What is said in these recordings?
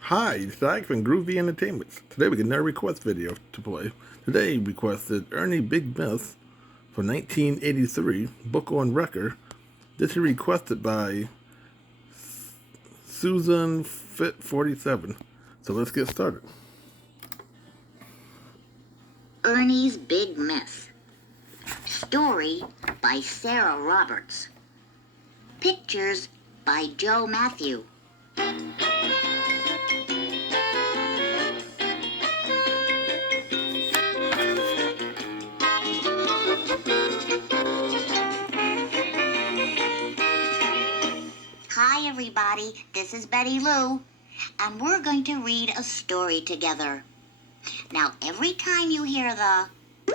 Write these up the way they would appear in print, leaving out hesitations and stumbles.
Hi, it's Zach from Groovy Entertainments. Today we get another request video to play. Today requested Ernie Big Miss from 1983, book on record. This is requested by Susan Fit 47. So let's get started. Ernie's Big Miss. Story by Sarah Roberts. Pictures by Joe Matthew. Hi everybody, this is Betty Lou, and we're going to read a story together. Now every time you hear the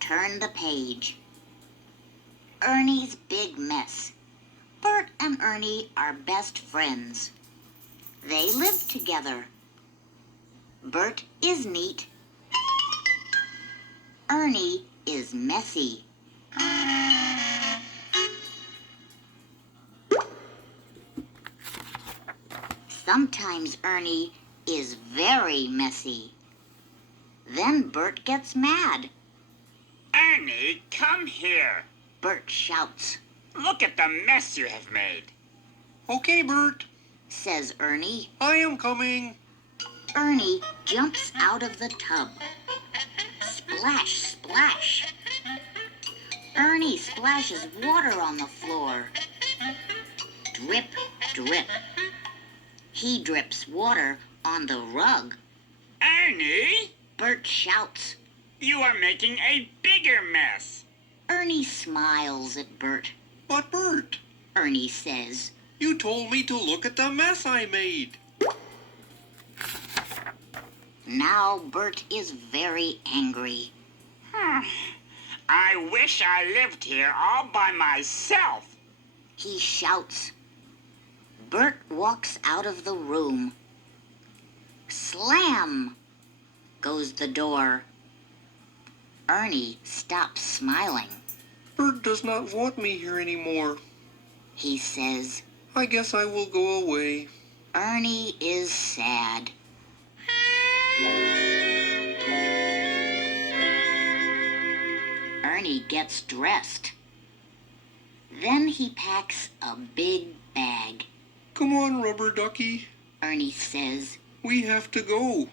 turn the page. Ernie's Big Miss. Bert and Ernie are best friends. They live together. Bert is neat. Ernie is messy. Sometimes Ernie is very messy. Then Bert gets mad. Ernie, come here. Bert shouts. Look at the mess you have made. Okay, Bert. Says Ernie. I am coming. Ernie jumps out of the tub. Splash, splash. Ernie splashes water on the floor. Drip, drip. He drips water on the rug. Ernie, Bert shouts. you are making a bigger mess. Ernie smiles at Bert. But Bert, Ernie says, you told me to look at the mess I made. now Bert is very angry. I wish I lived here all by myself. He shouts. Bert walks out of the room. Slam goes the door. Ernie stops smiling. Bert does not want me here anymore. He says, I guess I will go away. Ernie is sad. Ernie gets dressed. Then he packs a big bag. Come on, rubber ducky. Ernie says. We have to go.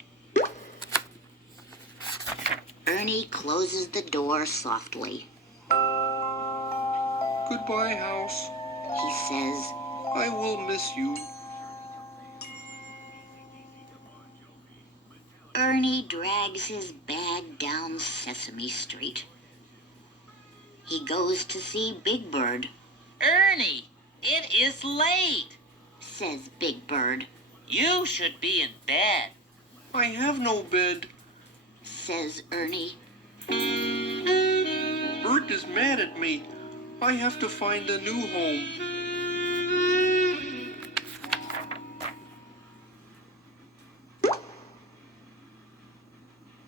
Ernie closes the door softly. Goodbye, house. He says, I will miss you. Ernie drags his bag down Sesame Street. He goes to see Big Bird. Ernie, it is late. Says Big Bird. You should be in bed. I have no bed. Says Ernie. Bert is mad at me. I have to find a new home.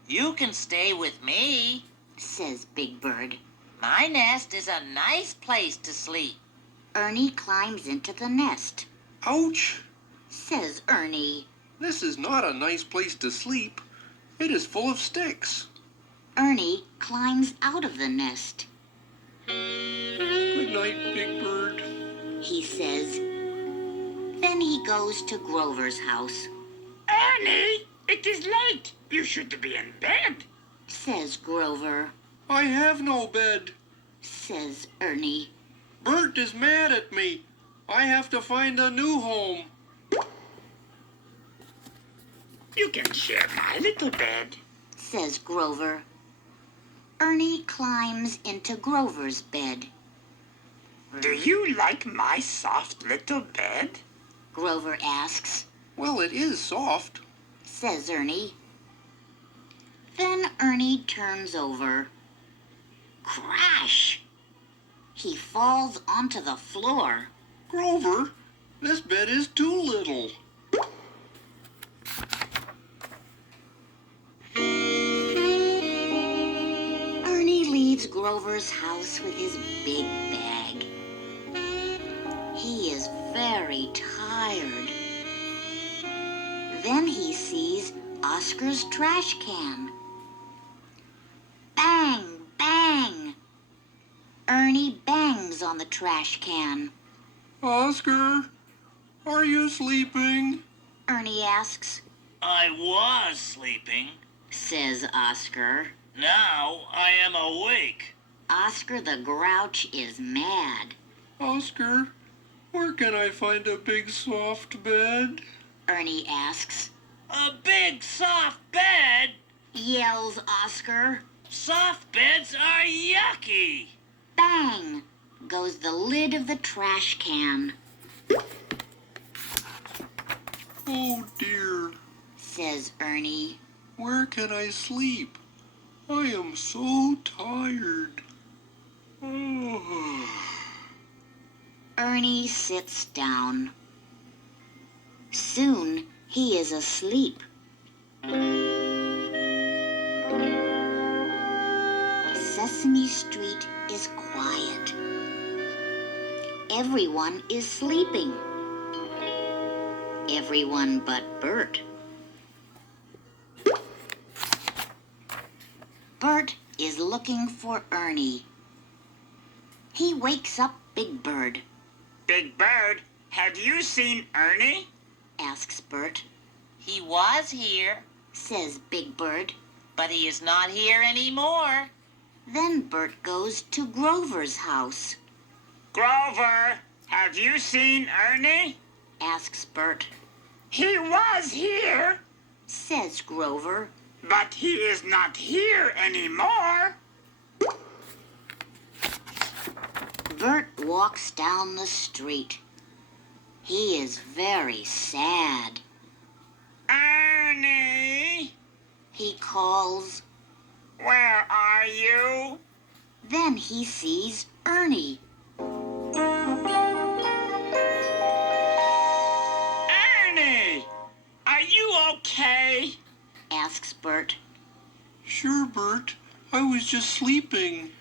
You can stay with me. Says Big Bird. My nest is a nice place to sleep. Ernie climbs into the nest. Ouch! Says Ernie. This is not a nice place to sleep. It is full of sticks. Ernie climbs out of the nest. Good night, Big Bird. He says. Then he goes to Grover's house. Ernie, it is late. You should be in bed. Says Grover. I have no bed. Says Ernie. Bert is mad at me. I have to find a new home. You can share my little bed. Says Grover. Ernie climbs into Grover's bed. Do you like my soft little bed? Grover asks. Well, it is soft. Says Ernie. Then Ernie turns over. Crash! He falls onto the floor. Grover, this bed is too little. Ernie leaves Grover's house with his big bag. He is very tired. Then he sees Oscar's trash can. Bang, bang. Ernie bangs on the trash can. Oscar, are you sleeping? Ernie asks. I was sleeping. Says Oscar. Now I am awake. Oscar the Grouch is mad. Oscar, where can I find a big soft bed? Ernie asks. A big soft bed? Yells Oscar. Soft beds are yucky. Bang goes the lid of the trash can. Oh dear, Says Ernie. where can I sleep? I am so tired. Oh. Ernie sits down. Soon he is asleep. Sesame Street is quiet. Everyone is sleeping. Everyone but Bert. Bert is looking for Ernie. He wakes up Big Bird. Big Bird, have you seen Ernie? Asks Bert. He was here, Says Big Bird. but he is not here anymore. Then Bert goes to Grover's house. Grover, have you seen Ernie? Asks Bert. He was here, Says Grover. but he is not here anymore. Bert walks down the street. He is very sad. Ernie, He calls. where are you? Then he sees Ernie. Ernie, are you okay? Asks Bert. Sure, Bert, I was just sleeping.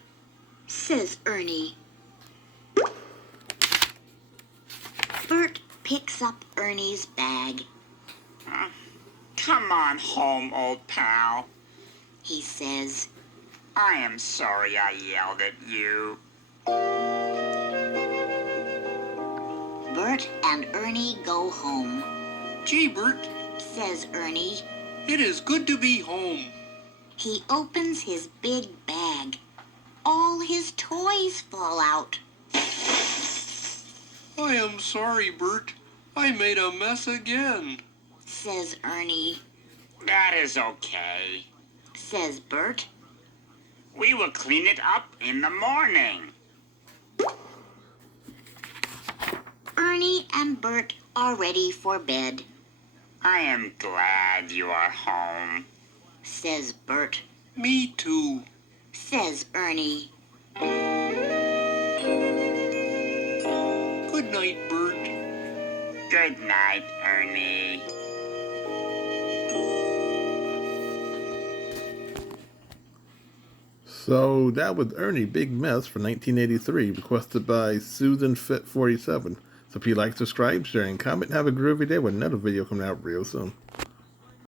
Says Ernie. Bert picks up Ernie's bag. Come on home, old pal. He says. I am sorry I yelled at you. Bert and Ernie go home. Gee, Bert, Says Ernie. it is good to be home. He opens his big bag. All his toys fall out. I am sorry, Bert. I made a mess again. Says Ernie. That is okay. Says Bert. We will clean it up in the morning. Ernie and Bert are ready for bed. I am glad you are home. Says Bert. Me too. Says Ernie. Good night, Bert. Good night, Ernie. So that was Ernie Big Mess for 1983, requested by Susan Fit 47. So if you like, subscribe, share, and comment, have a groovy day with another video coming out real soon.